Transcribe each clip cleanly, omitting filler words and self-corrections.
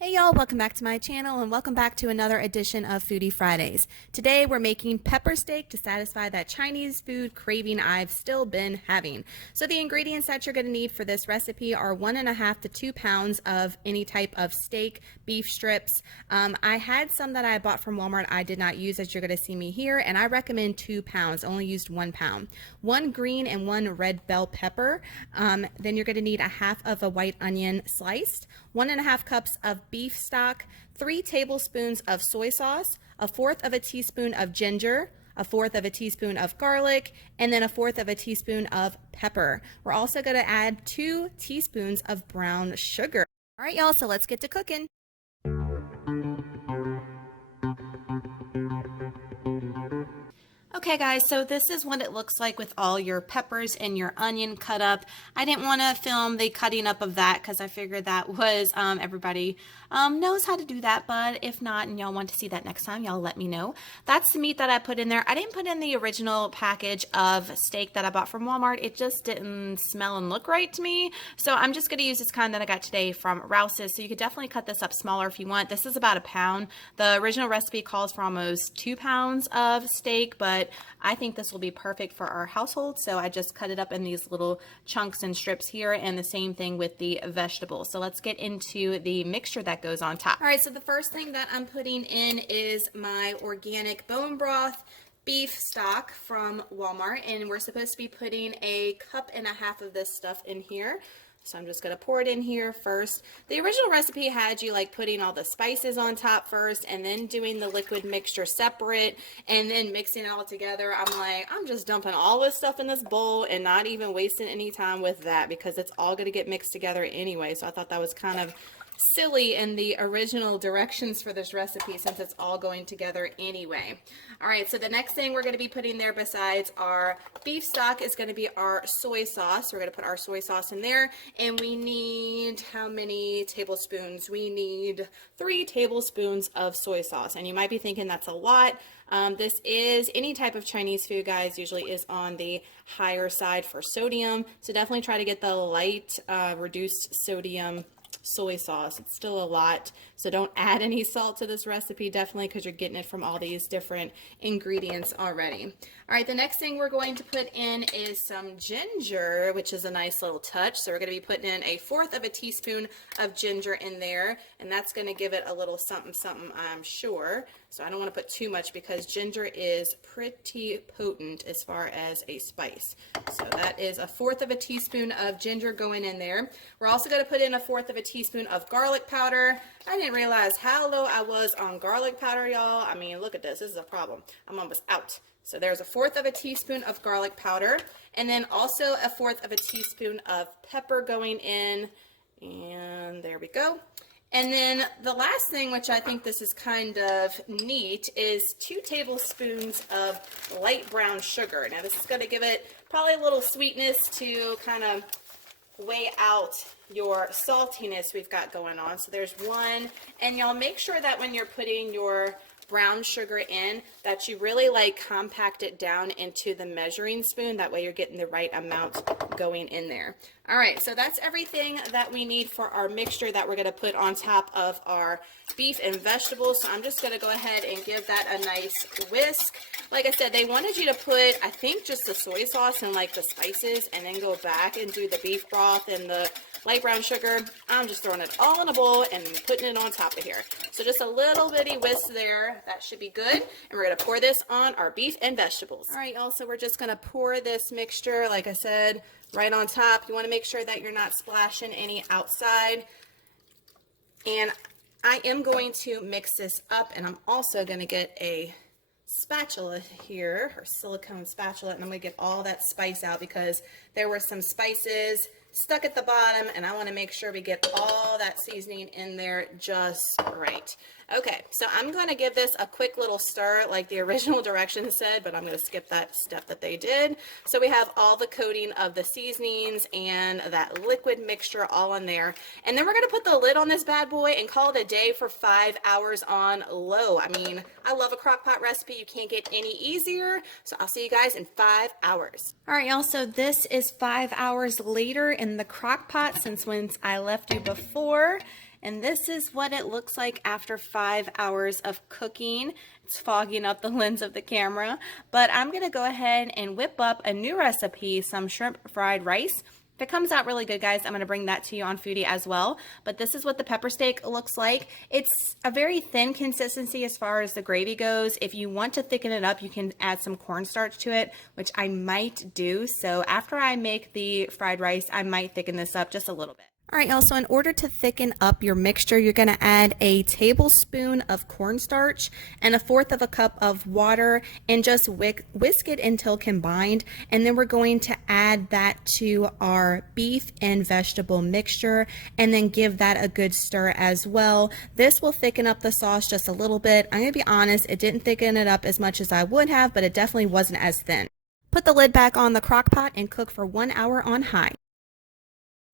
Hey y'all, welcome back to my channel and welcome back to another edition of Foodie Fridays. Today we're making pepper steak to satisfy that Chinese food craving I've still been having. So the ingredients that you're going to need for this recipe are 1.5 to 2 pounds of any type of steak, beef strips. I had some that I bought from Walmart I did not use, as you're going to see me here, and I recommend 2 pounds, only used 1 pound. 1 green and 1 red bell pepper. Then you're going to need 1/2 of a white onion sliced, 1.5 cups of beef stock, 3 tablespoons of soy sauce, 1/4 of a teaspoon of ginger, 1/4 of a teaspoon of garlic, and then 1/4 of a teaspoon of pepper. We're also going to add 2 teaspoons of brown sugar. All right, y'all, so let's get to cooking. Okay guys, so this is what it looks like with all your peppers and your onion cut up. I didn't want to film the cutting up of that because I figured that was, everybody knows how to do that, but if not and y'all want to see that next time, y'all let me know. That's the meat that I put in there. I didn't put in the original package of steak that I bought from Walmart. It just didn't smell and look right to me. So I'm just going to use this kind that I got today from Rouse's. So you could definitely cut this up smaller if you want. This is about 1 pound. The original recipe calls for almost 2 pounds of steak, but I think this will be perfect for our household, so I just cut it up in these little chunks and strips here, and the same thing with the vegetables. So let's get into the mixture that goes on top. All right, so the first thing that I'm putting in is my organic bone broth beef stock from Walmart, and we're supposed to be putting 1.5 cups of this stuff in here. So I'm just going to pour it in here first. The original recipe had you like putting all the spices on top first and then doing the liquid mixture separate and then mixing it all together. I'm like, I'm just dumping all this stuff in this bowl and not even wasting any time with that because it's all going to get mixed together anyway. So I thought that was kind of silly in the original directions for this recipe since it's all going together anyway. All right, so the next thing we're going to be putting there besides our beef stock is going to be our soy sauce. We're going to put our soy sauce in there, and we need how many tablespoons? We need 3 tablespoons of soy sauce, and you might be thinking that's a lot. This is any type of Chinese food, guys, usually is on the higher side for sodium, so definitely try to get the light reduced sodium soy sauce. It's still a lot, so don't add any salt to this recipe, definitely, because you're getting it from all these different ingredients already. All right, the next thing we're going to put in is some ginger, which is a nice little touch. So we're going to be putting in 1/4 of a teaspoon of ginger in there, and that's going to give it a little something something, I'm sure. So I don't want to put too much because ginger is pretty potent as far as a spice. So that is 1/4 of a teaspoon of ginger going in there. We're also going to put in 1/4 of a teaspoon of garlic powder. I didn't realize how low I was on garlic powder, y'all. I mean, look at this. This is a problem. I'm almost out. So there's 1/4 of a teaspoon of garlic powder, and then also 1/4 of a teaspoon of pepper going in, and there we go. And then the last thing, which I think this is kind of neat, is 2 tablespoons of light brown sugar. Now this is going to give it probably a little sweetness to kind of weigh out your saltiness we've got going on. So there's 1, and y'all make sure that when you're putting your brown sugar in, that you really like compact it down into the measuring spoon. That way you're getting the right amount going in there. All right, so that's everything that we need for our mixture that we're going to put on top of our beef and vegetables. So I'm just going to go ahead and give that a nice whisk. Like I said, they wanted you to put, I think, just the soy sauce and like the spices and then go back and do the beef broth and the light brown sugar. I'm just throwing it all in a bowl and putting it on top of here. So just a little bitty whisk there. That should be good. And we're going to pour this on our beef and vegetables. All right, y'all, so we're just going to pour this mixture, like I said, right on top. You want to make sure that you're not splashing any outside. And I am going to mix this up, and I'm also going to get a spatula here, or silicone spatula, and I'm going to get all that spice out because there were some spices stuck at the bottom, and I want to make sure we get all that seasoning in there just right. Okay, so I'm going to give this a quick little stir like the original directions said, but I'm going to skip that step that they did. So we have all the coating of the seasonings and that liquid mixture all in there. And then we're going to put the lid on this bad boy and call it a day for 5 hours on low. I mean, I love a crock pot recipe. You can't get any easier. So I'll see you guys in 5 hours. All right, y'all, so this is 5 hours later in the crock pot since when I left you before. And this is what it looks like after 5 hours of cooking. It's fogging up the lens of the camera, but I'm gonna go ahead and whip up a new recipe, some shrimp fried rice. If it comes out really good, guys, I'm going to bring that to you on Foodie as well. But this is what the pepper steak looks like. It's a very thin consistency as far as the gravy goes. If you want to thicken it up, you can add some cornstarch to it, which I might do. So after I make the fried rice, I might thicken this up just a little bit. All right, y'all, so in order to thicken up your mixture, you're going to add a tablespoon of cornstarch and 1/4 cup of water and just whisk it until combined. And then we're going to add that to our beef and vegetable mixture and then give that a good stir as well. This will thicken up the sauce just a little bit. I'm going to be honest, it didn't thicken it up as much as I would have, but it definitely wasn't as thin. Put the lid back on the crock pot and cook for 1 hour on high.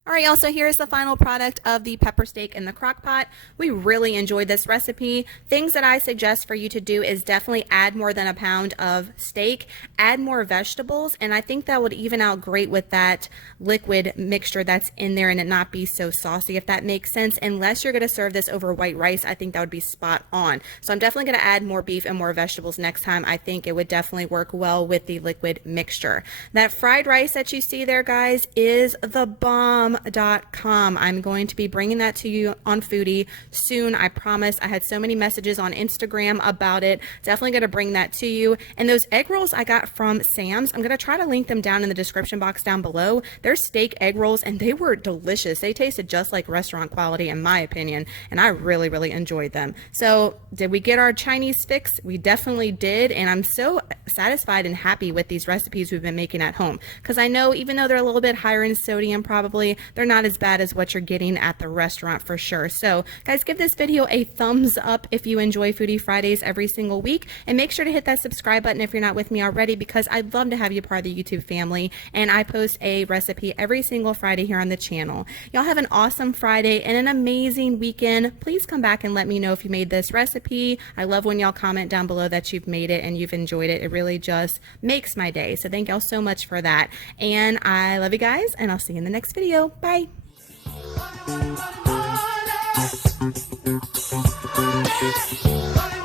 All right, y'all, so here's the final product of the pepper steak in the crock pot. We really enjoyed this recipe. Things that I suggest for you to do is definitely add more than a pound of steak, add more vegetables, and I think that would even out great with that liquid mixture that's in there and it not be so saucy, if that makes sense. Unless you're gonna serve this over white rice, I think that would be spot on. So I'm definitely gonna add more beef and more vegetables next time. I think it would definitely work well with the liquid mixture. That fried rice that you see there, guys, is the bomb. I'm going to be bringing that to you on Foodie soon, I promise. I had so many messages on Instagram about it. Definitely going to bring that to you. And those egg rolls I got from Sam's, I'm going to try to link them down in the description box down below. They're steak egg rolls and they were delicious. They tasted just like restaurant quality in my opinion, and I really, really enjoyed them. So did we get our Chinese fix? We definitely did, and I'm so satisfied and happy with these recipes we've been making at home, because I know even though they're a little bit higher in sodium probably, they're not as bad as what you're getting at the restaurant for sure. So guys, give this video a thumbs up if you enjoy Foodie Fridays every single week, and make sure to hit that subscribe button if you're not with me already, because I'd love to have you part of the YouTube family, and I post a recipe every single Friday here on the channel. Y'all have an awesome Friday and an amazing weekend. Please come back and let me know if you made this recipe. I love when y'all comment down below that you've made it and you've enjoyed it. It really just makes my day. So thank y'all so much for that. And I love you guys, and I'll see you in the next video. Bye. Bye.